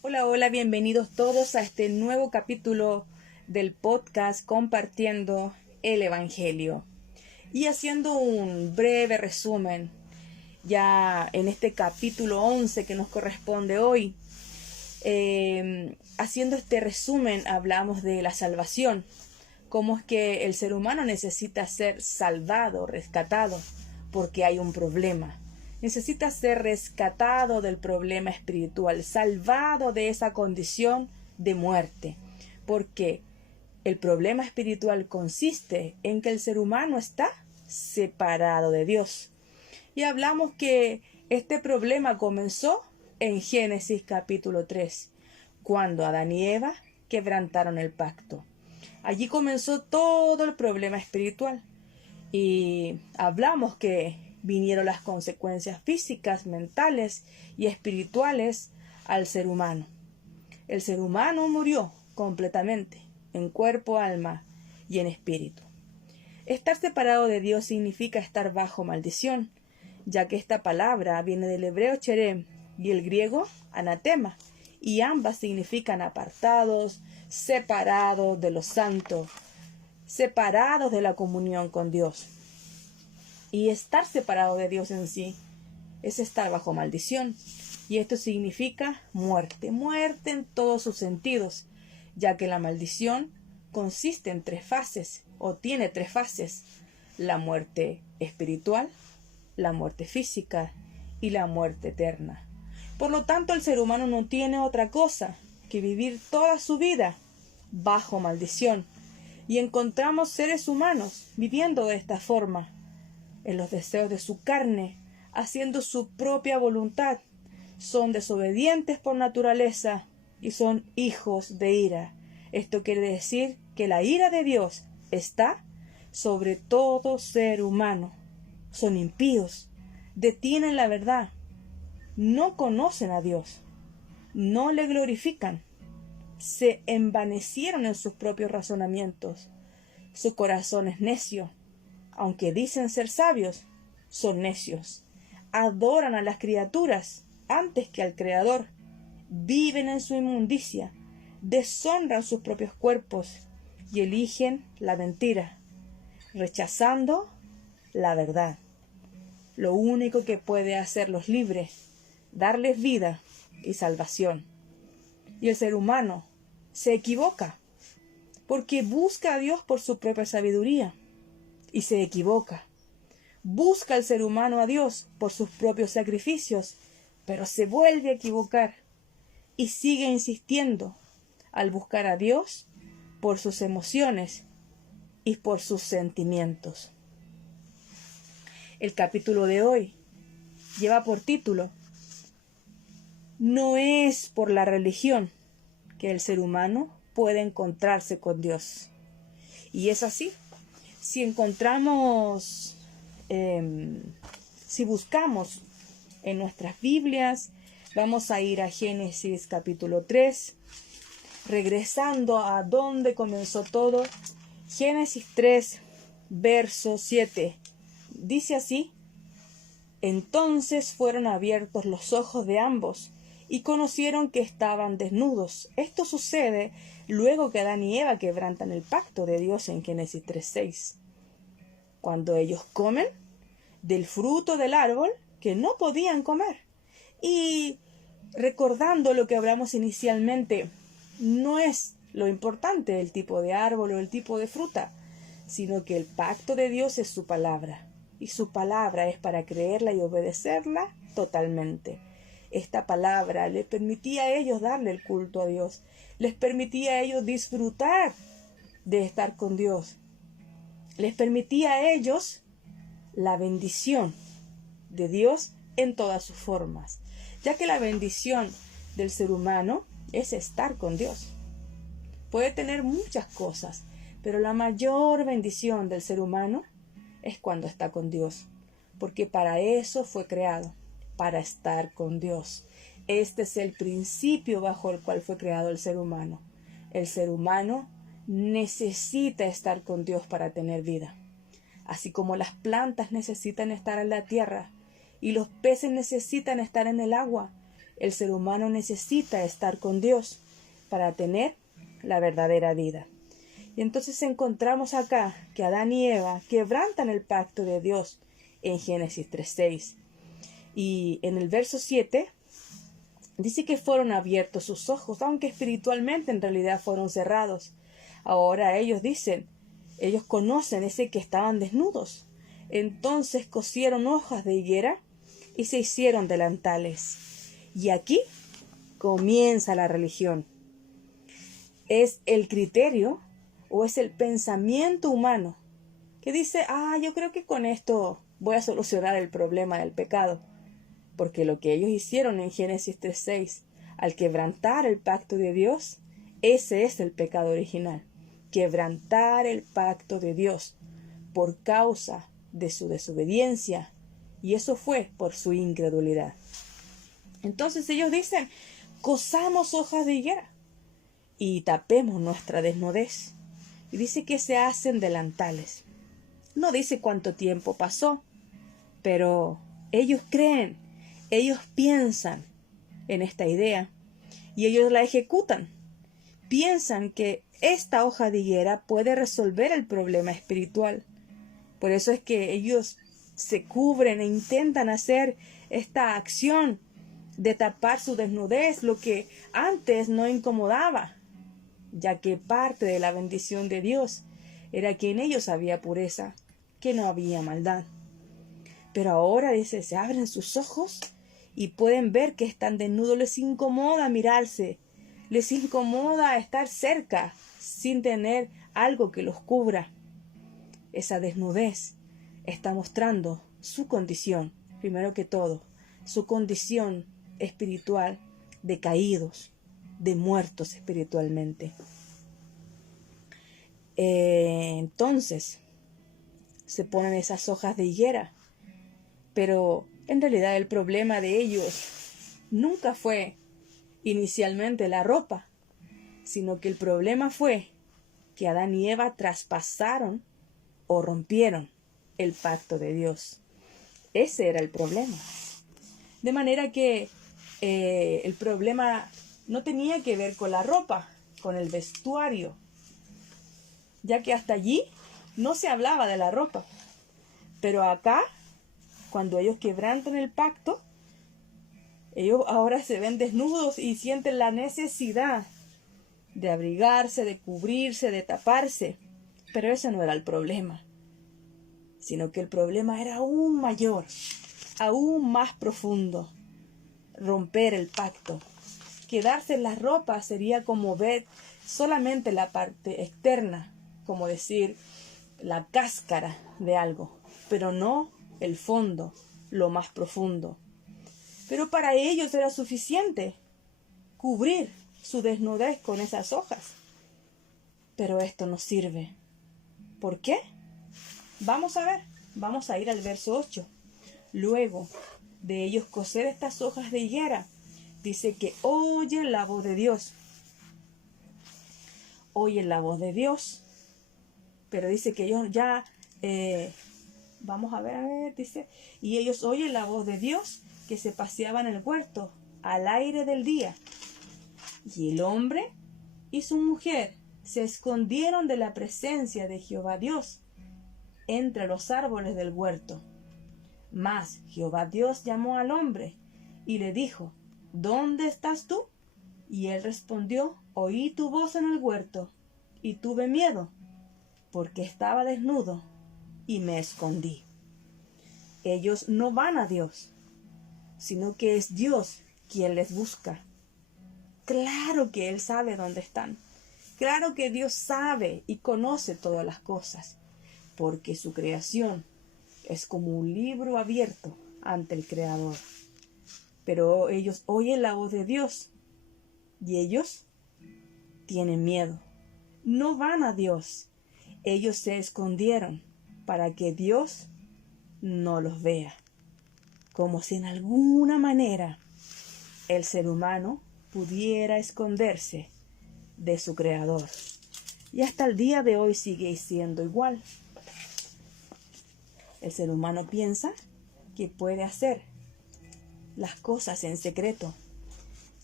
Hola, hola, bienvenidos todos a este nuevo capítulo del podcast Compartiendo el Evangelio. Y haciendo un breve resumen, ya en este capítulo 11 que nos corresponde hoy, haciendo este resumen hablamos de la salvación, cómo es que el ser humano necesita ser salvado, rescatado, porque hay un problema. Necesita ser rescatado del problema espiritual, salvado de esa condición de muerte, porque el problema espiritual consiste en que el ser humano está separado de Dios. Y hablamos que este problema comenzó en Génesis capítulo 3, cuando Adán y Eva quebrantaron el pacto. Allí comenzó todo el problema espiritual. Y hablamos que vinieron las consecuencias físicas, mentales y espirituales al ser humano. El ser humano murió completamente, en cuerpo, alma y en espíritu. Estar separado de Dios significa estar bajo maldición, ya que esta palabra viene del hebreo cherem y el griego anatema, y ambas significan apartados, separados de los santos, separados de la comunión con Dios. Y estar separado de Dios en sí es estar bajo maldición. Y esto significa muerte, muerte en todos sus sentidos, ya que la maldición consiste en tres fases, o tiene tres fases: la muerte espiritual, la muerte física y la muerte eterna. Por lo tanto, el ser humano no tiene otra cosa que vivir toda su vida bajo maldición. Y encontramos seres humanos viviendo de esta forma, en los deseos de su carne, haciendo su propia voluntad. Son desobedientes por naturaleza y son hijos de ira. Esto quiere decir que la ira de Dios está sobre todo ser humano. Son impíos, detienen la verdad, no conocen a Dios, no le glorifican, se envanecieron en sus propios razonamientos. Su corazón es necio. Aunque dicen ser sabios, son necios. Adoran a las criaturas antes que al Creador. Viven en su inmundicia, deshonran sus propios cuerpos y eligen la mentira, rechazando la verdad. Lo único que puede hacerlos libres, darles vida y salvación. Y el ser humano se equivoca, porque busca a Dios por su propia sabiduría, y se equivoca. Busca el ser humano a Dios por sus propios sacrificios, pero se vuelve a equivocar y sigue insistiendo al buscar a Dios por sus emociones y por sus sentimientos. El capítulo de hoy lleva por título: No es por la religión que el ser humano puede encontrarse con Dios. Y es así. Si encontramos, si buscamos en nuestras Biblias, vamos a ir a Génesis capítulo 3, regresando a donde comenzó todo. Génesis 3, verso 7. Dice así: Entonces fueron abiertos los ojos de ambos y conocieron que estaban desnudos. Esto sucede luego que Adán y Eva quebrantan el pacto de Dios en Génesis 3:6. Cuando ellos comen del fruto del árbol que no podían comer. Y recordando lo que hablamos inicialmente, no es lo importante el tipo de árbol o el tipo de fruta, sino que el pacto de Dios es su palabra. Y su palabra es para creerla y obedecerla totalmente. Esta palabra les permitía a ellos darle el culto a Dios. Les permitía a ellos disfrutar de estar con Dios. Les permitía a ellos la bendición de Dios en todas sus formas, ya que la bendición del ser humano es estar con Dios. Puede tener muchas cosas, pero la mayor bendición del ser humano es cuando está con Dios, porque para eso fue creado, para estar con Dios. Este es el principio bajo el cual fue creado el ser humano. El ser humano necesita estar con Dios para tener vida. Así como las plantas necesitan estar en la tierra y los peces necesitan estar en el agua, el ser humano necesita estar con Dios para tener la verdadera vida. Y entonces encontramos acá que Adán y Eva quebrantan el pacto de Dios en Génesis 3:6. Y en el verso 7 dice que fueron abiertos sus ojos, aunque espiritualmente en realidad fueron cerrados. Ahora ellos conocen ese que estaban desnudos. Entonces cosieron hojas de higuera y se hicieron delantales. Y aquí comienza la religión. Es el criterio o es el pensamiento humano que dice, yo creo que con esto voy a solucionar el problema del pecado. Porque lo que ellos hicieron en Génesis 3:6, al quebrantar el pacto de Dios, ese es el pecado original. Quebrantar el pacto de Dios por causa de su desobediencia, y eso fue por su incredulidad. Entonces ellos dicen, cosamos hojas de higuera y tapemos nuestra desnudez. Y dice que se hacen delantales. No dice cuánto tiempo pasó, pero ellos creen, ellos piensan en esta idea y ellos la ejecutan. Piensan que esta hoja de higuera puede resolver el problema espiritual. Por eso es que ellos se cubren e intentan hacer esta acción de tapar su desnudez, lo que antes no incomodaba, ya que parte de la bendición de Dios era que en ellos había pureza, que no había maldad. Pero ahora, dice, se abren sus ojos y pueden ver que están desnudos. Les incomoda mirarse, les incomoda estar cerca sin tener algo que los cubra. Esa desnudez está mostrando su condición, primero que todo, su condición espiritual de caídos, de muertos espiritualmente. Entonces se ponen esas hojas de higuera, pero en realidad el problema de ellos nunca fue inicialmente la ropa, sino que el problema fue que Adán y Eva traspasaron o rompieron el pacto de Dios. Ese era el problema. De manera que el problema no tenía que ver con la ropa, con el vestuario, ya que hasta allí no se hablaba de la ropa. Pero acá, cuando ellos quebrantan el pacto, ellos ahora se ven desnudos y sienten la necesidad de abrigarse, de cubrirse, de taparse. Pero ese no era el problema, sino que el problema era aún mayor, aún más profundo. Romper el pacto. Quedarse en la ropa sería como ver solamente la parte externa, como decir la cáscara de algo, pero no el fondo, lo más profundo. Pero para ellos era suficiente cubrir su desnudez con esas hojas. Pero esto no sirve. ¿Por qué? Vamos a ver, vamos a ir al verso 8. Luego de ellos coser estas hojas de higuera, dice que oyen la voz de Dios. Oyen la voz de Dios. Pero dice que ellos ya, vamos a ver, dice, y ellos oyen la voz de Dios que se paseaba en el huerto al aire del día. Y el hombre y su mujer se escondieron de la presencia de Jehová Dios entre los árboles del huerto. Mas Jehová Dios llamó al hombre y le dijo, ¿dónde estás tú? Y él respondió, oí tu voz en el huerto y tuve miedo, porque estaba desnudo y me escondí. Ellos no van a Dios, sino que es Dios quien les busca. Claro que Él sabe dónde están. Claro que Dios sabe y conoce todas las cosas, porque su creación es como un libro abierto ante el Creador. Pero ellos oyen la voz de Dios y ellos tienen miedo. No van a Dios. Ellos se escondieron para que Dios no los vea. Como si en alguna manera el ser humano pudiera esconderse de su Creador. Y hasta el día de hoy sigue siendo igual. El ser humano piensa que puede hacer las cosas en secreto,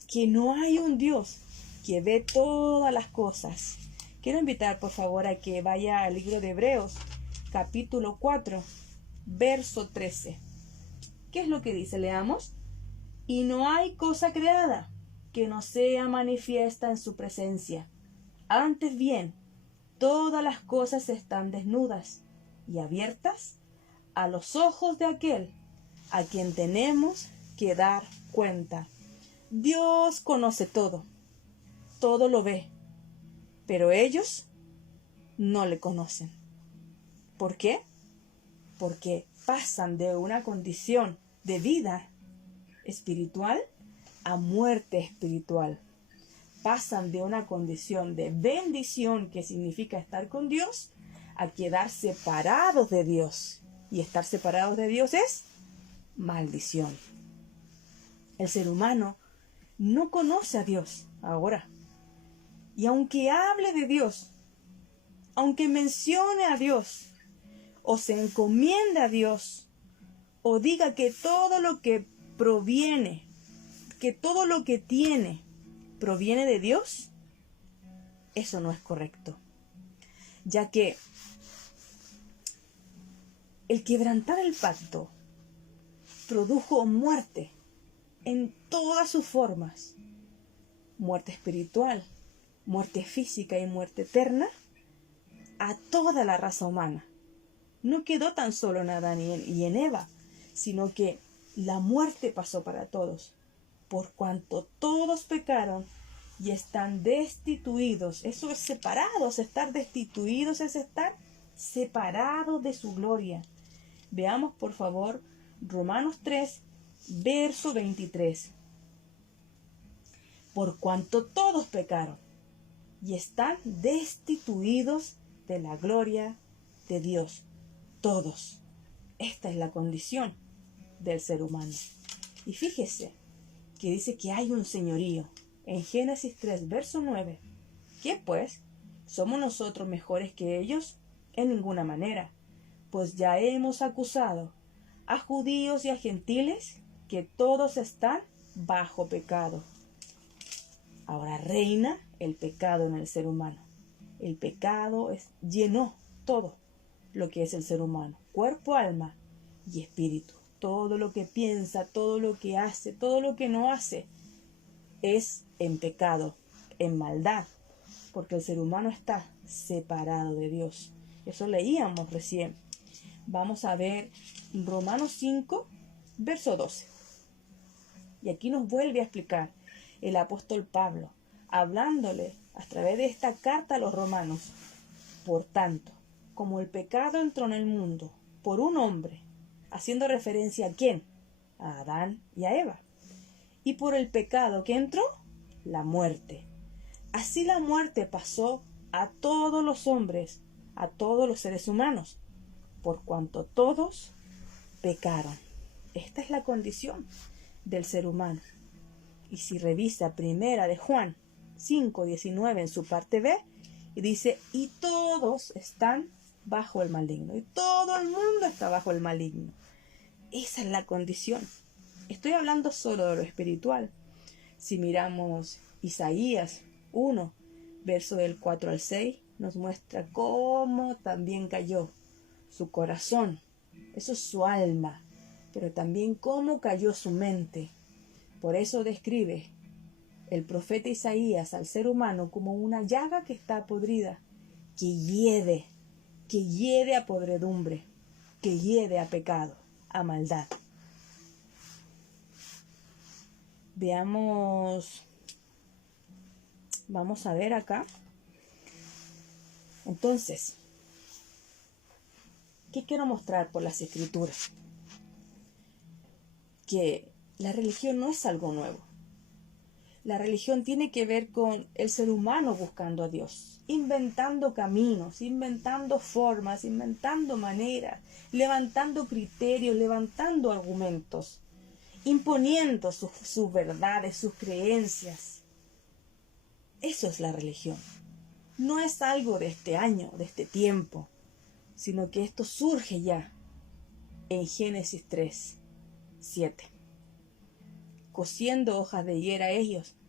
que no hay un Dios que ve todas las cosas. Quiero invitar, por favor, a que vaya al libro de Hebreos, capítulo 4, verso 13. ¿Qué es lo que dice? Leamos. Y no hay cosa creada que no sea manifiesta en su presencia. Antes bien, todas las cosas están desnudas y abiertas a los ojos de aquel a quien tenemos que dar cuenta. Dios conoce todo, todo lo ve, pero ellos no le conocen. ¿Por qué? Porque pasan de una condición de vida espiritual a muerte espiritual. Pasan de una condición de bendición, que significa estar con Dios, a quedar separados de Dios. Y estar separados de Dios es maldición. El ser humano no conoce a Dios ahora. Y aunque hable de Dios, aunque mencione a Dios, o se encomiende a Dios, o diga que todo lo que proviene, que todo lo que tiene, proviene de Dios, eso no es correcto. Ya que el quebrantar el pacto produjo muerte en todas sus formas. Muerte espiritual, muerte física y muerte eterna a toda la raza humana. No quedó tan solo en Adán y en Eva, sino que la muerte pasó para todos, por cuanto todos pecaron y están destituidos. Eso es separados. Estar destituidos es estar separados de su gloria. Veamos, por favor, Romanos 3, verso 23. Por cuanto todos pecaron y están destituidos de la gloria de Dios. Todos. Esta es la condición del ser humano. Y fíjese que dice que hay un señorío. En Génesis 3, verso 9. ¿Qué pues? ¿Somos nosotros mejores que ellos? En ninguna manera. Pues ya hemos acusado a judíos y a gentiles que todos están bajo pecado. Ahora reina el pecado en el ser humano. El pecado llenó todo lo que es el ser humano. Cuerpo, alma y espíritu. Todo lo que piensa, todo lo que hace, todo lo que no hace es en pecado, en maldad, porque el ser humano está separado de Dios. Eso leíamos recién. Vamos a ver Romanos 5, verso 12. Y aquí nos vuelve a explicar el apóstol Pablo, hablándole a través de esta carta a los romanos. Por tanto, como el pecado entró en el mundo por un hombre, haciendo referencia a ¿quién? A Adán y a Eva. Y por el pecado que entró, la muerte. Así la muerte pasó a todos los hombres, a todos los seres humanos, por cuanto todos pecaron. Esta es la condición del ser humano. Y si revisa primera de Juan 5:19 en su parte B, y dice, y todos están bajo el maligno. Y todo el mundo está bajo el maligno. Esa es la condición. Estoy hablando solo de lo espiritual. Si miramos Isaías 1, verso del 4 al 6, nos muestra cómo también cayó su corazón. Eso es su alma. Pero también cómo cayó su mente. Por eso describe el profeta Isaías al ser humano como una llaga que está podrida, que hiede a podredumbre, que hiede a pecado, a maldad. Veamos, vamos a ver acá. Entonces, ¿qué quiero mostrar por las Escrituras? Que la religión no es algo nuevo. La religión tiene que ver con el ser humano buscando a Dios, inventando caminos, inventando formas, inventando maneras, levantando criterios, levantando argumentos, imponiendo sus verdades, sus creencias. Eso es la religión. No es algo de este año, de este tiempo, sino que esto surge ya en Génesis 3, 7. Cosiendo hojas de higuera ellos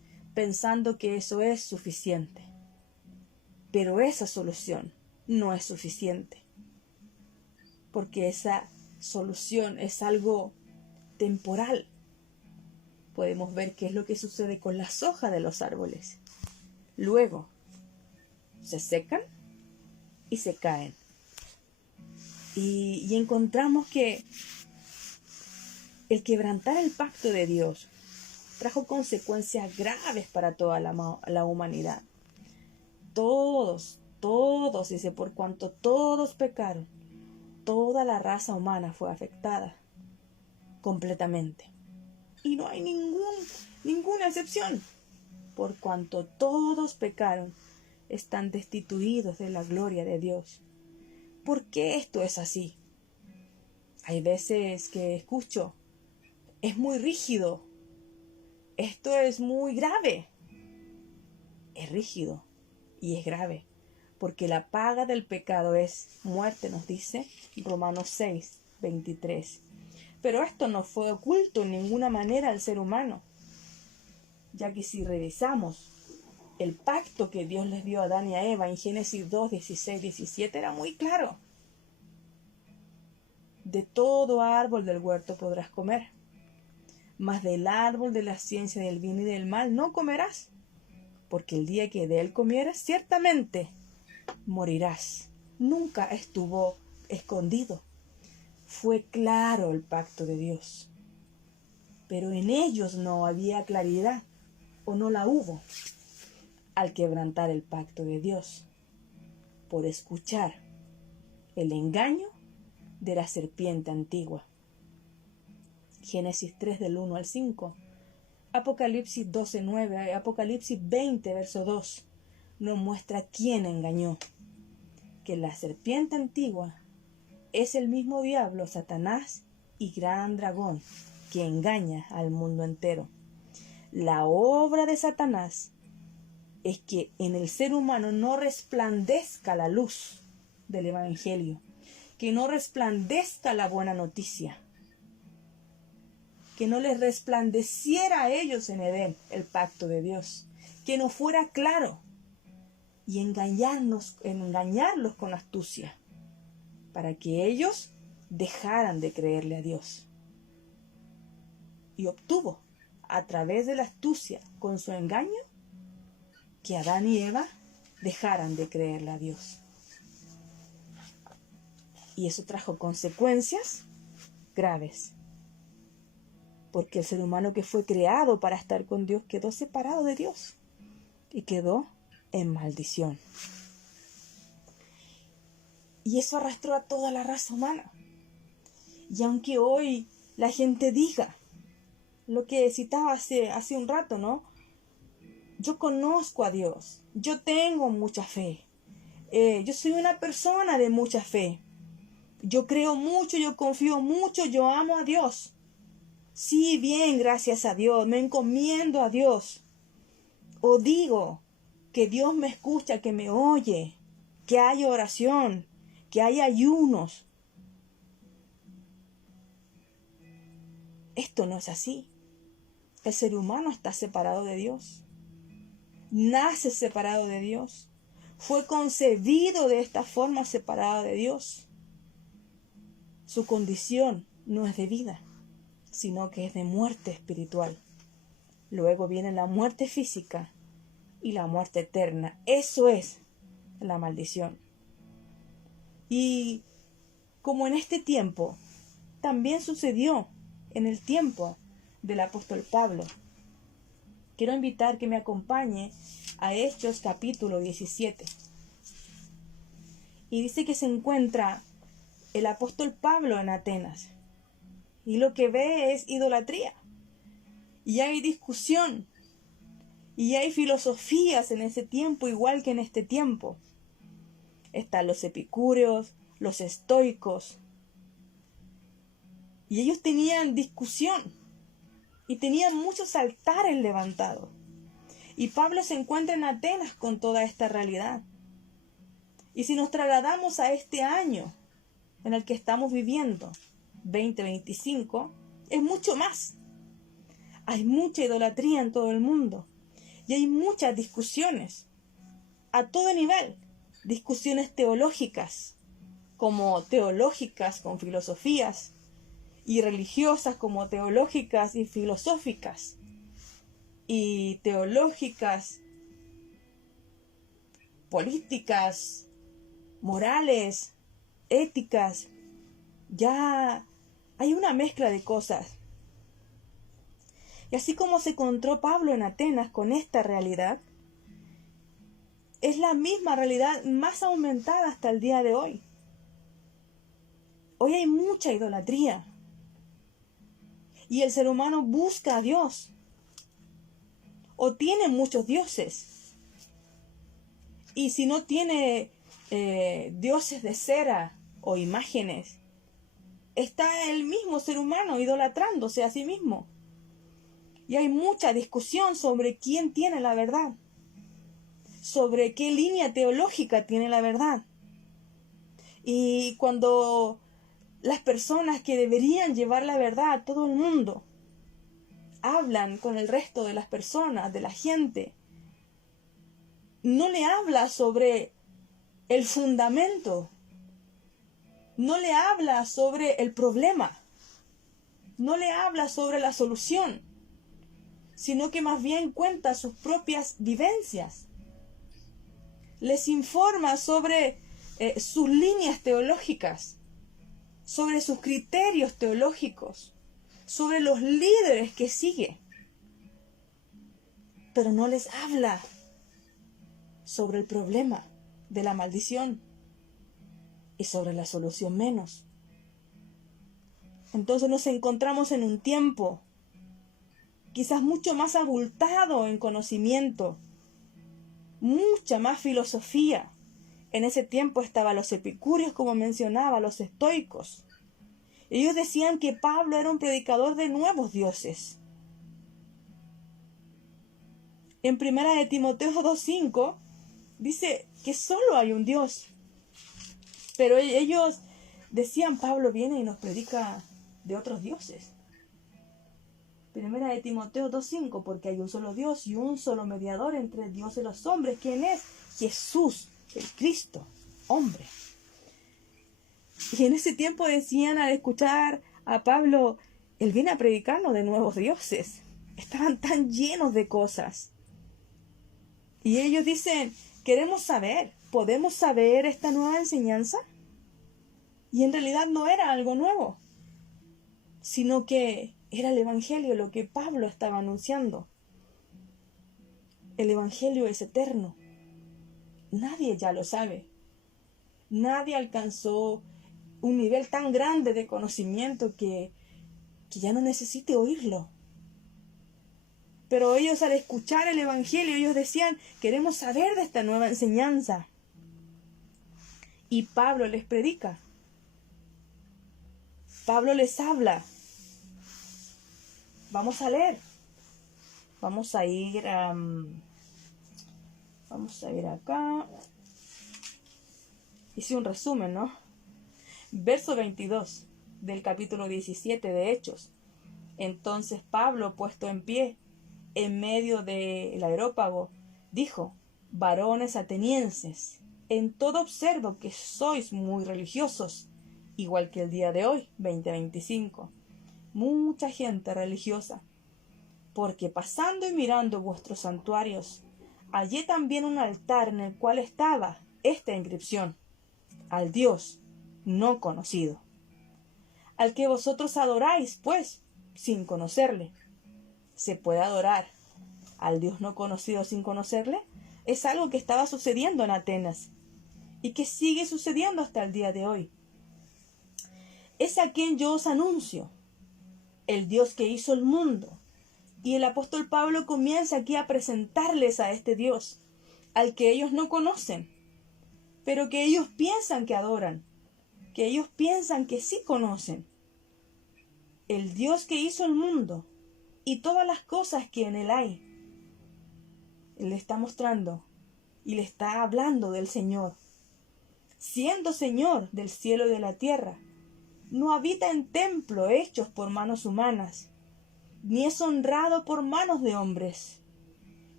pensando que eso es suficiente. Pero esa solución no es suficiente, porque esa solución es algo temporal. Podemos ver qué es lo que sucede con las hojas de los árboles. Luego se secan y se caen. Y encontramos que el quebrantar el pacto de Dios trajo consecuencias graves para toda la humanidad. Todos, dice, por cuanto todos pecaron, toda la raza humana fue afectada completamente. Y no hay ninguna excepción. Por cuanto todos pecaron, están destituidos de la gloria de Dios. ¿Por qué esto es así? Hay veces que escucho, es muy rígido, esto es muy grave. Es rígido y es grave, porque la paga del pecado es muerte, nos dice Romanos 6, 23. Pero esto no fue oculto en ninguna manera al ser humano, ya que si revisamos el pacto que Dios les dio a Adán y a Eva en Génesis 2, 16, 17 era muy claro. De todo árbol del huerto podrás comer, mas del árbol de la ciencia del bien y del mal no comerás, porque el día que de él comieras, ciertamente morirás. Nunca estuvo escondido. Fue claro el pacto de Dios. Pero en ellos no había claridad, o no la hubo, al quebrantar el pacto de Dios, por escuchar el engaño de la serpiente antigua. Génesis 3 del 1 al 5, Apocalipsis 12, 9, Apocalipsis 20, verso 2, nos muestra quién engañó. Que la serpiente antigua es el mismo diablo, Satanás y gran dragón, que engaña al mundo entero. La obra de Satanás es que en el ser humano no resplandezca la luz del Evangelio, que no resplandezca la buena noticia, que no les resplandeciera a ellos en Edén el pacto de Dios, que no fuera claro, y engañarlos con astucia, para que ellos dejaran de creerle a Dios. Y obtuvo, a través de la astucia, con su engaño, que Adán y Eva dejaran de creerle a Dios. Y eso trajo consecuencias graves, porque el ser humano que fue creado para estar con Dios quedó separado de Dios y quedó en maldición. Y eso arrastró a toda la raza humana. Y aunque hoy la gente diga lo que citaba hace un rato, ¿no? Yo conozco a Dios, yo tengo mucha fe, yo soy una persona de mucha fe, yo creo mucho, yo confío mucho, yo amo a Dios. Sí, bien, gracias a Dios, me encomiendo a Dios. O digo que Dios me escucha, que me oye, que hay oración, que hay ayunos. Esto no es así. El ser humano está separado de Dios. Nace separado de Dios. Fue concebido de esta forma separado de Dios. Su condición no es de vida, sino que es de muerte espiritual. Luego viene la muerte física y la muerte eterna. Eso es la maldición. Y como en este tiempo, también sucedió en el tiempo del apóstol Pablo. Quiero invitar que me acompañe a Hechos capítulo 17. Y dice que se encuentra el apóstol Pablo en Atenas. Y lo que ve es idolatría. Y hay discusión. Y hay filosofías en ese tiempo, igual que en este tiempo. Están los epicúreos, los estoicos. Y ellos tenían discusión. Y tenían muchos altares levantados. Y Pablo se encuentra en Atenas con toda esta realidad. Y si nos trasladamos a este año en el que estamos viviendo, 2025, es mucho más. Hay mucha idolatría en todo el mundo. Y hay muchas discusiones a todo nivel, discusiones teológicas, como teológicas con filosofías, y religiosas como teológicas y filosóficas, y teológicas, políticas, morales, éticas. Ya hay una mezcla de cosas. Y así como se encontró Pablo en Atenas con esta realidad, es la misma realidad más aumentada hasta el día de hoy. Hoy hay mucha idolatría. Y el ser humano busca a Dios. O tiene muchos dioses. Y si no tiene dioses de cera o imágenes, está el mismo ser humano idolatrándose a sí mismo. Y hay mucha discusión sobre quién tiene la verdad, sobre qué línea teológica tiene la verdad. Y cuando las personas que deberían llevar la verdad a todo el mundo hablan con el resto de las personas, de la gente, no le habla sobre el fundamento, no le habla sobre el problema, no le habla sobre la solución, sino que más bien cuenta sus propias vivencias. Les informa sobre sus líneas teológicas, sobre sus criterios teológicos, sobre los líderes que sigue. Pero no les habla sobre el problema de la maldición y sobre la solución menos. Entonces nos encontramos en un tiempo quizás mucho más abultado en conocimiento, mucha más filosofía. En ese tiempo estaban los epicúreos, como mencionaba, los estoicos. Ellos decían que Pablo era un predicador de nuevos dioses. En 1 Timoteo 2:5 dice que solo hay un Dios. Pero ellos decían, Pablo viene y nos predica de otros dioses. 1 Timoteo 2:5, porque hay un solo Dios y un solo mediador entre Dios y los hombres. ¿Quién es? Jesús, el Cristo, hombre. Y en ese tiempo decían al escuchar a Pablo, él viene a predicarnos de nuevos dioses. Estaban tan llenos de cosas. Y ellos dicen, queremos saber, ¿podemos saber esta nueva enseñanza? Y en realidad no era algo nuevo, sino que era el Evangelio lo que Pablo estaba anunciando. El Evangelio es eterno. Nadie ya lo sabe. Nadie alcanzó un nivel tan grande de conocimiento que ya no necesite oírlo. Pero ellos al escuchar el Evangelio, ellos decían, queremos saber de esta nueva enseñanza. Y Pablo les predica. Pablo les habla. Vamos a leer. Vamos a ir acá. Hice un resumen, ¿no? Verso 22 del capítulo 17 de Hechos. Entonces Pablo, puesto en pie, en medio del areópago, dijo, varones atenienses, en todo observo que sois muy religiosos, igual que el día de hoy, 2025. Mucha gente religiosa, porque pasando y mirando vuestros santuarios, hallé también un altar en el cual estaba esta inscripción, al Dios no conocido, al que vosotros adoráis, pues, sin conocerle. ¿Se puede adorar al Dios no conocido sin conocerle? Es algo que estaba sucediendo en Atenas y que sigue sucediendo hasta el día de hoy. Es a quien yo os anuncio, el Dios que hizo el mundo. Y el apóstol Pablo comienza aquí a presentarles a este Dios, al que ellos no conocen, pero que ellos piensan que adoran, que ellos piensan que sí conocen. El Dios que hizo el mundo y todas las cosas que en él hay. Él le está mostrando y le está hablando del Señor. Siendo Señor del cielo y de la tierra, no habita en templos hechos por manos humanas, ni es honrado por manos de hombres,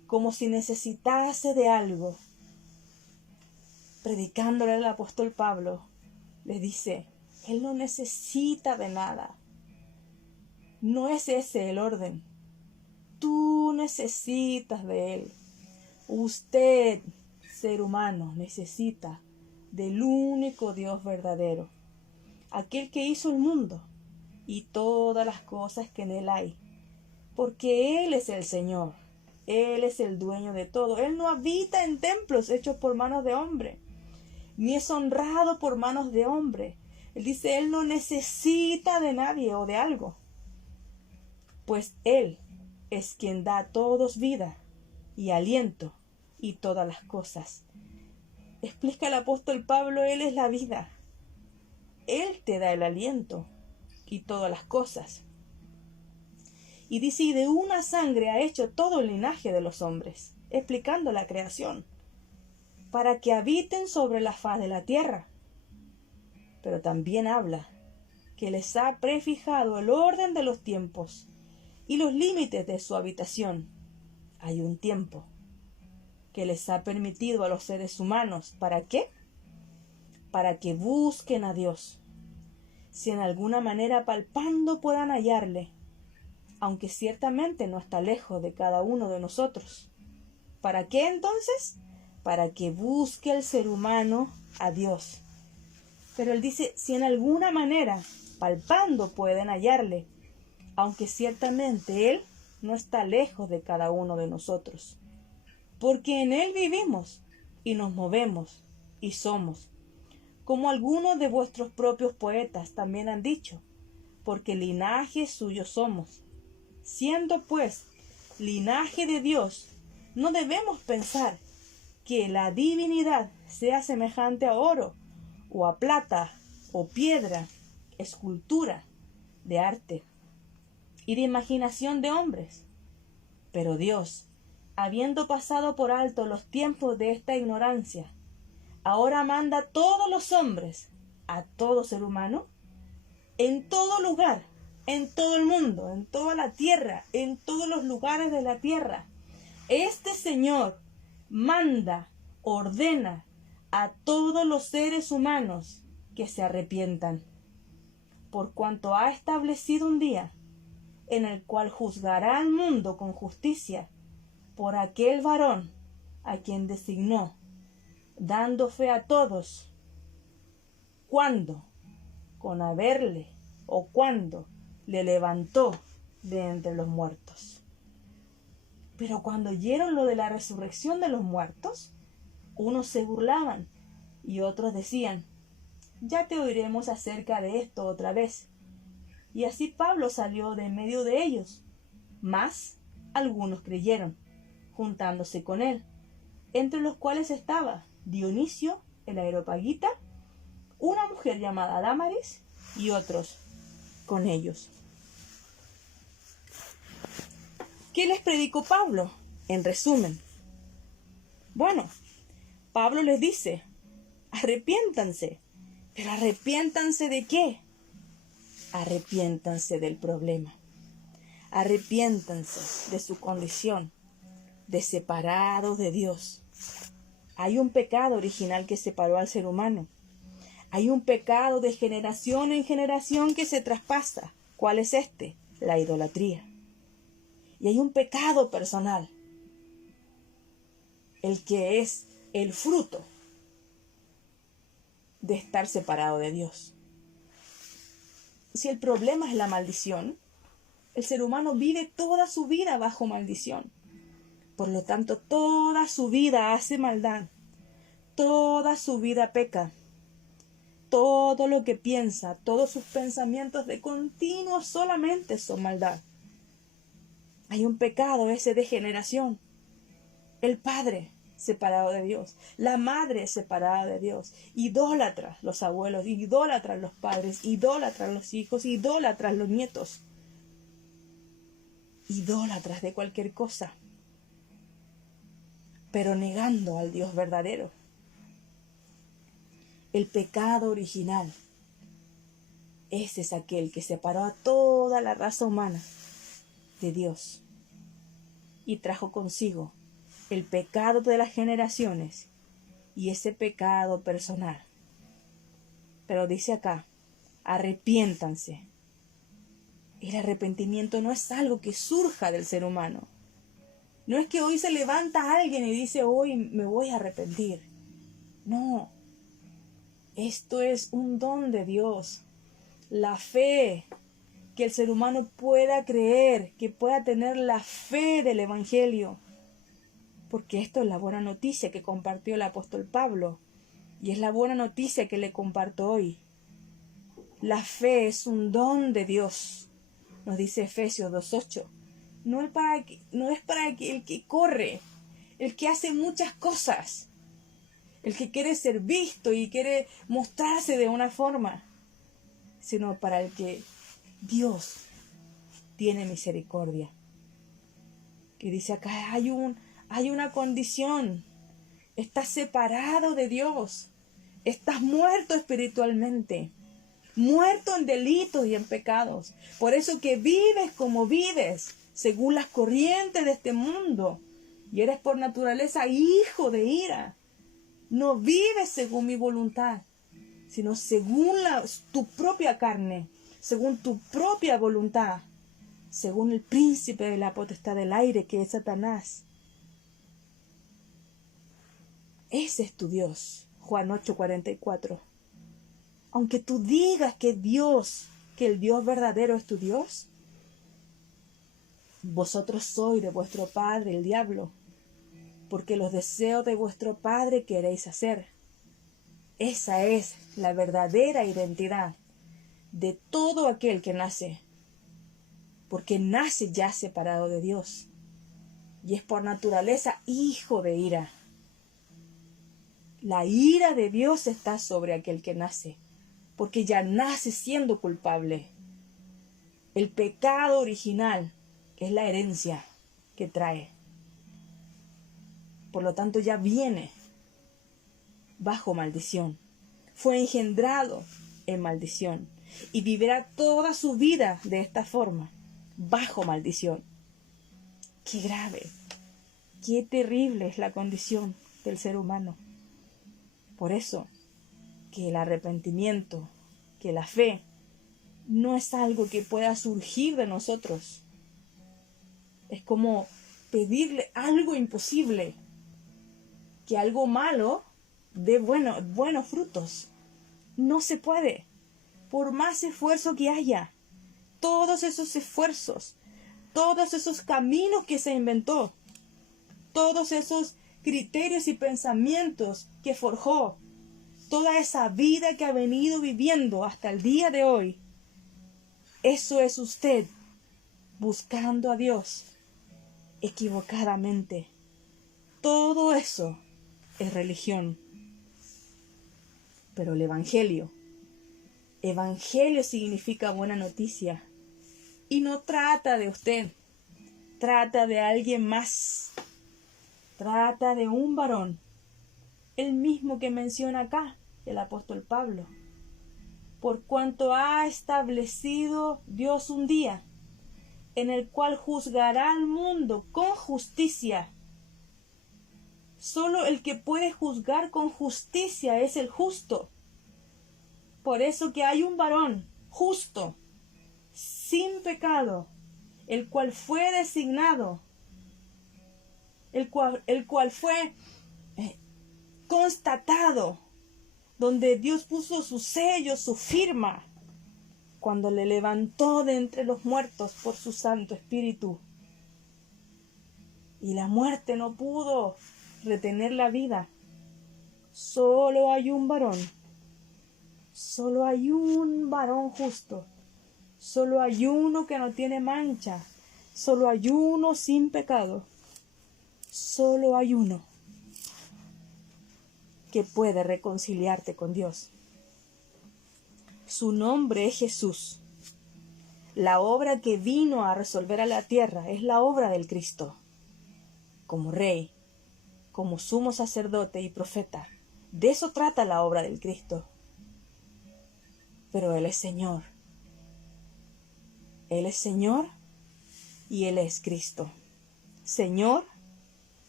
como si necesitase de algo. Predicándole al apóstol Pablo, le dice, él no necesita de nada. No es ese el orden. Tú necesitas de él. Usted, ser humano, necesita del único Dios verdadero, aquel que hizo el mundo y todas las cosas que en él hay, porque Él es el Señor, Él es el dueño de todo. Él no habita en templos hechos por manos de hombre, ni es honrado por manos de hombre. Él dice, Él no necesita de nadie o de algo, pues Él es quien da a todos vida y aliento y todas las cosas. Explica el apóstol Pablo, Él es la vida. Él te da el aliento y todas las cosas. Y dice, y de una sangre ha hecho todo el linaje de los hombres, explicando la creación, para que habiten sobre la faz de la tierra. Pero también habla que les ha prefijado el orden de los tiempos y los límites de su habitación. Hay un tiempo que les ha permitido a los seres humanos. ¿Para qué? Para que busquen a Dios, si en alguna manera palpando puedan hallarle, aunque ciertamente no está lejos de cada uno de nosotros. ¿Para qué entonces? Para que busque el ser humano a Dios. Pero él dice, si en alguna manera palpando pueden hallarle, aunque ciertamente Él no está lejos de cada uno de nosotros, porque en Él vivimos y nos movemos y somos, como algunos de vuestros propios poetas también han dicho, porque linaje suyo somos. Siendo pues linaje de Dios, no debemos pensar que la divinidad sea semejante a oro, o a plata, o piedra, escultura, de arte y de imaginación de hombres. Pero Dios, habiendo pasado por alto los tiempos de esta ignorancia, ahora manda a todos los hombres, a todo ser humano, en todo lugar, en todo el mundo, en toda la tierra, en todos los lugares de la tierra. Este Señor manda, ordena a todos los seres humanos que se arrepientan, por cuanto ha establecido un día en el cual juzgará al mundo con justicia por aquel varón a quien designó, dando fe a todos. ¿Cuándo? Con haberle, o cuando le levantó de entre los muertos. Pero cuando oyeron lo de la resurrección de los muertos, unos se burlaban y otros decían, ya te oiremos acerca de esto otra vez. Y así Pablo salió de en medio de ellos. Mas algunos creyeron, juntándose con él, entre los cuales estaba Dionisio el Areopagita, una mujer llamada Dámaris, y otros con ellos. ¿Qué les predicó Pablo? En resumen, bueno, Pablo les dice, arrepiéntanse. ¿Pero arrepiéntanse de qué? Arrepiéntanse del problema. Arrepiéntanse de su condición de separados de Dios. Hay un pecado original que separó al ser humano. Hay un pecado de generación en generación que se traspasa. ¿Cuál es este? La idolatría. Y hay un pecado personal, el que es el fruto de estar separado de Dios. Si el problema es la maldición, el ser humano vive toda su vida bajo maldición. Por lo tanto, toda su vida hace maldad, toda su vida peca. Todo lo que piensa, todos sus pensamientos de continuo solamente son maldad. Hay un pecado ese de generación. El padre separado de Dios, la madre separada de Dios, idólatras los abuelos, idólatras los padres, idólatras los hijos, idólatras los nietos, idólatras de cualquier cosa, pero negando al Dios verdadero. El pecado original, ese es aquel que separó a toda la raza humana de Dios y trajo consigo el pecado de las generaciones y ese pecado personal. Pero dice acá, arrepiéntanse. El arrepentimiento no es algo que surja del ser humano. No es que hoy se levanta alguien y dice, hoy me voy a arrepentir. No, esto es un don de Dios. La fe, que el ser humano pueda creer, que pueda tener la fe del Evangelio. Porque esto es la buena noticia que compartió el apóstol Pablo. Y es la buena noticia que le comparto hoy. La fe es un don de Dios. Nos dice Efesios 2:8. No es para el que corre, el que hace muchas cosas, el que quiere ser visto y quiere mostrarse de una forma, sino para el que Dios tiene misericordia. Que dice acá, hay una condición. Estás separado de Dios. Estás muerto espiritualmente. Muerto en delitos y en pecados. Por eso que vives como vives, según las corrientes de este mundo. Y eres por naturaleza hijo de ira. No vives según mi voluntad, sino según tu propia carne, según tu propia voluntad, según el príncipe de la potestad del aire, que es Satanás. Ese es tu Dios. Juan 8:44. Aunque tú digas que el Dios verdadero es tu Dios, vosotros sois de vuestro padre el diablo, porque los deseos de vuestro padre queréis hacer. Esa es la verdadera identidad de todo aquel que nace, porque nace ya separado de Dios, y es por naturaleza hijo de ira. La ira de Dios está sobre aquel que nace, porque ya nace siendo culpable. El pecado original es la herencia que trae. Por lo tanto, ya viene bajo maldición. Fue engendrado en maldición y vivirá toda su vida de esta forma, bajo maldición. Qué grave, qué terrible es la condición del ser humano. Por eso, que el arrepentimiento, que la fe, no es algo que pueda surgir de nosotros. Es como pedirle algo imposible, que algo malo dé buenos frutos. No se puede, por más esfuerzo que haya. Todos esos esfuerzos, todos esos caminos que se inventó, todos esos criterios y pensamientos que forjó, toda esa vida que ha venido viviendo hasta el día de hoy, eso es usted buscando a Dios equivocadamente. Todo eso es religión. Pero el Evangelio significa buena noticia. Y no trata de usted, trata de alguien más. Trata de un varón, el mismo que menciona acá el apóstol Pablo. Por cuanto ha establecido Dios un día en el cual juzgará al mundo con justicia. Solo el que puede juzgar con justicia es el justo. Por eso que hay un varón justo, sin pecado, el cual fue designado, el cual fue constatado, donde Dios puso su sello, su firma, cuando le levantó de entre los muertos por su Santo Espíritu. Y la muerte no pudo retener la vida. Solo hay un varón. Solo hay un varón justo. Solo hay uno que no tiene mancha. Solo hay uno sin pecado. Solo hay uno que puede reconciliarte con Dios. Su nombre es Jesús. La obra que vino a resolver a la tierra es la obra del Cristo. Como rey, como sumo sacerdote y profeta. De eso trata la obra del Cristo. Pero Él es Señor. Él es Señor y Él es Cristo. Señor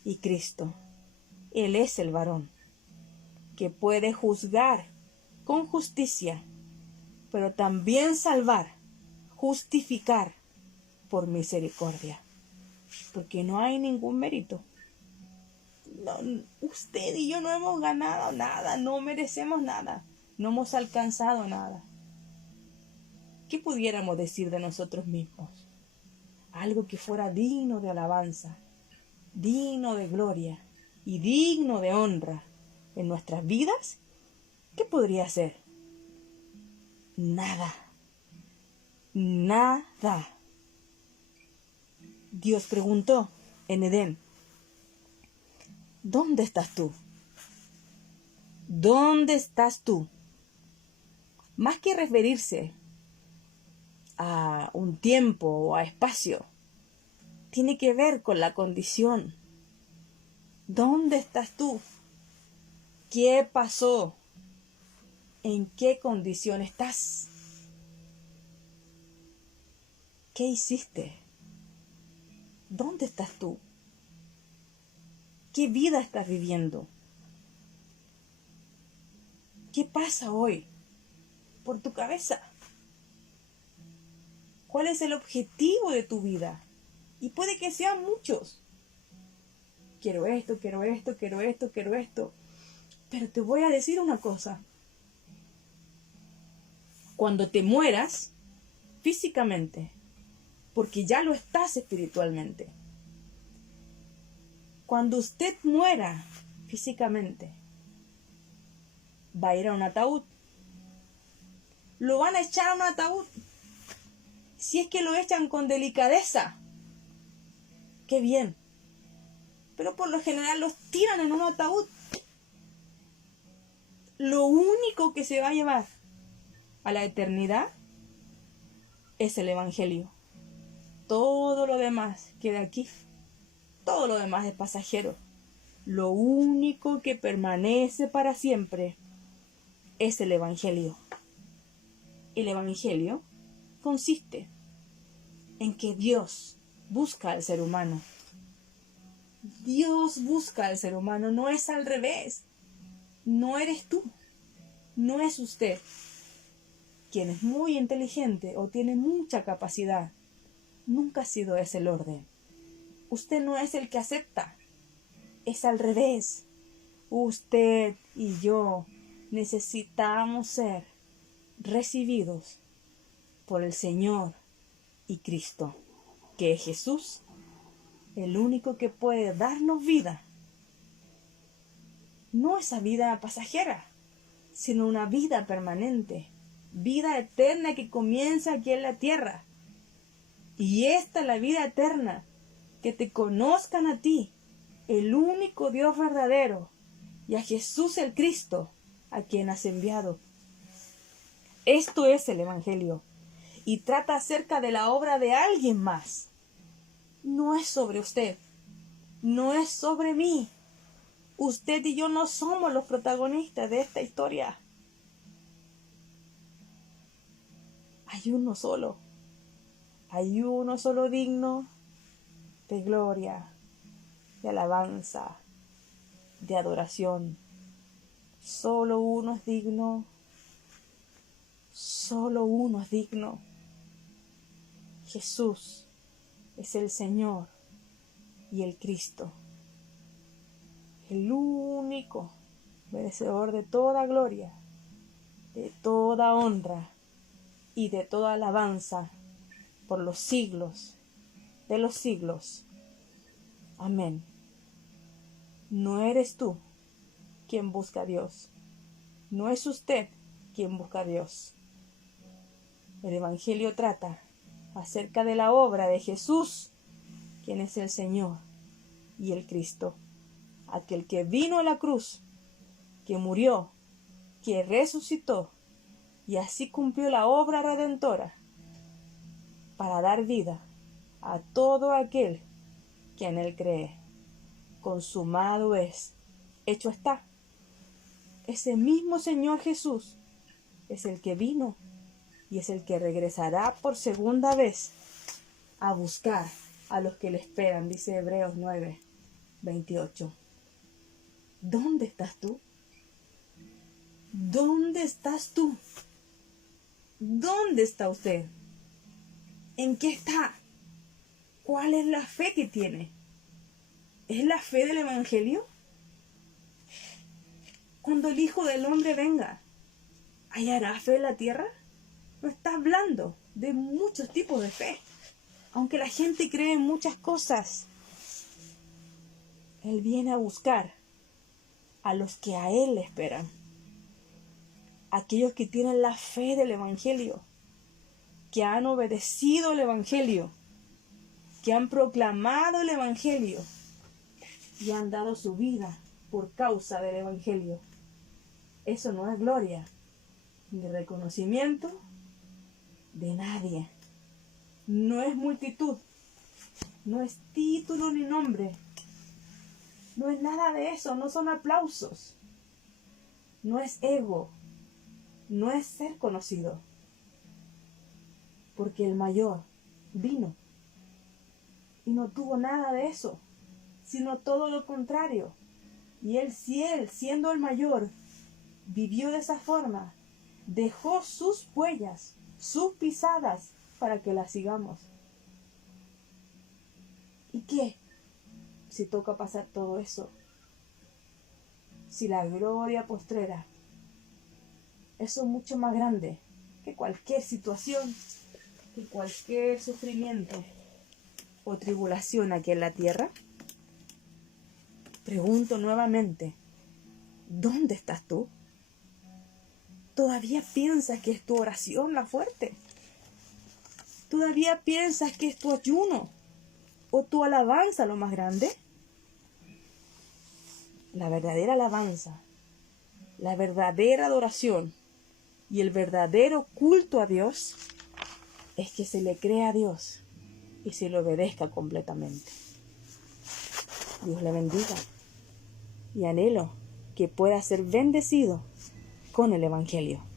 y Cristo. Él es el varón que puede juzgar con justicia, pero también salvar, justificar por misericordia, porque no hay ningún mérito. No, usted y yo no hemos ganado nada, no merecemos nada, no hemos alcanzado nada. ¿Qué pudiéramos decir de nosotros mismos? Algo que fuera digno de alabanza, digno de gloria y digno de honra en nuestras vidas. ¿Qué podría ser? Nada. Nada. Dios preguntó en Edén: ¿dónde estás tú? ¿Dónde estás tú? Más que referirse a un tiempo o a espacio, tiene que ver con la condición. ¿Dónde estás tú? ¿Qué pasó? ¿En qué condición estás? ¿Qué hiciste? ¿Dónde estás tú? ¿Qué vida estás viviendo? ¿Qué pasa hoy por tu cabeza? ¿Cuál es el objetivo de tu vida? Y puede que sean muchos. Quiero esto, quiero esto, quiero esto, quiero esto. Pero te voy a decir una cosa. Cuando te mueras físicamente, porque ya lo estás espiritualmente. Cuando usted muera físicamente, va a ir a un ataúd. Lo van a echar a un ataúd. Si es que lo echan con delicadeza, qué bien. Pero por lo general los tiran en un ataúd. Lo único que se va a llevar a la eternidad es el Evangelio. Todo lo demás queda aquí. Todo lo demás es pasajero. Lo único que permanece para siempre es el Evangelio. El Evangelio consiste en que Dios busca al ser humano. Dios busca al ser humano, no es al revés. No eres tú, no es usted. Quien es muy inteligente o tiene mucha capacidad, nunca ha sido ese el orden. Usted no es el que acepta, es al revés. Usted y yo necesitamos ser recibidos por el Señor y Cristo, que es Jesús, el único que puede darnos vida. No esa vida pasajera, sino una vida permanente, vida eterna que comienza aquí en la tierra. Y esta es la vida eterna, que te conozcan a ti, el único Dios verdadero, y a Jesús el Cristo, a quien has enviado. Esto es el Evangelio, y trata acerca de la obra de alguien más. No es sobre usted, no es sobre mí. Usted y yo no somos los protagonistas de esta historia. Hay uno solo digno de gloria, de alabanza, de adoración. Solo uno es digno. Solo uno es digno. Jesús es el Señor y el Cristo, el único merecedor de toda gloria, de toda honra y de toda alabanza por los siglos de los siglos. Amén. No eres tú quien busca a Dios. No es usted quien busca a Dios. El Evangelio trata acerca de la obra de Jesús, quien es el Señor y el Cristo, aquel que vino a la cruz, que murió, que resucitó y así cumplió la obra redentora para dar vida a todo aquel que en él cree. Consumado es, hecho está. Ese mismo Señor Jesús es el que vino y es el que regresará por segunda vez a buscar a los que le esperan, dice Hebreos 9. 28. ¿Dónde estás tú? ¿Dónde estás tú? ¿Dónde está usted? ¿En qué está? ¿Cuál es la fe que tiene? ¿Es la fe del Evangelio? Cuando el Hijo del Hombre venga, ¿hallará fe en la tierra? No está hablando de muchos tipos de fe. Aunque la gente cree en muchas cosas, Él viene a buscar a los que a Él le esperan. Aquellos que tienen la fe del Evangelio, que han obedecido el Evangelio, que han proclamado el Evangelio y han dado su vida por causa del Evangelio. Eso no es gloria ni reconocimiento de nadie. No es multitud, no es título ni nombre, no es nada de eso, no son aplausos, no es ego, no es ser conocido, porque el mayor vino y no tuvo nada de eso, sino todo lo contrario. Y él, siendo el mayor, vivió de esa forma, dejó sus huellas, sus pisadas, para que las sigamos. ¿Y qué si toca pasar todo eso? Si la gloria postrera, eso es mucho más grande que cualquier situación, que cualquier sufrimiento o tribulación aquí en la tierra. Pregunto nuevamente, ¿dónde estás tú? ¿Todavía piensas que es tu oración la fuerte? ¿Todavía piensas que es tu ayuno o tu alabanza lo más grande? La verdadera alabanza, la verdadera adoración y el verdadero culto a Dios es que se le crea a Dios y se le obedezca completamente. Dios le bendiga y anhelo que pueda ser bendecido con el Evangelio.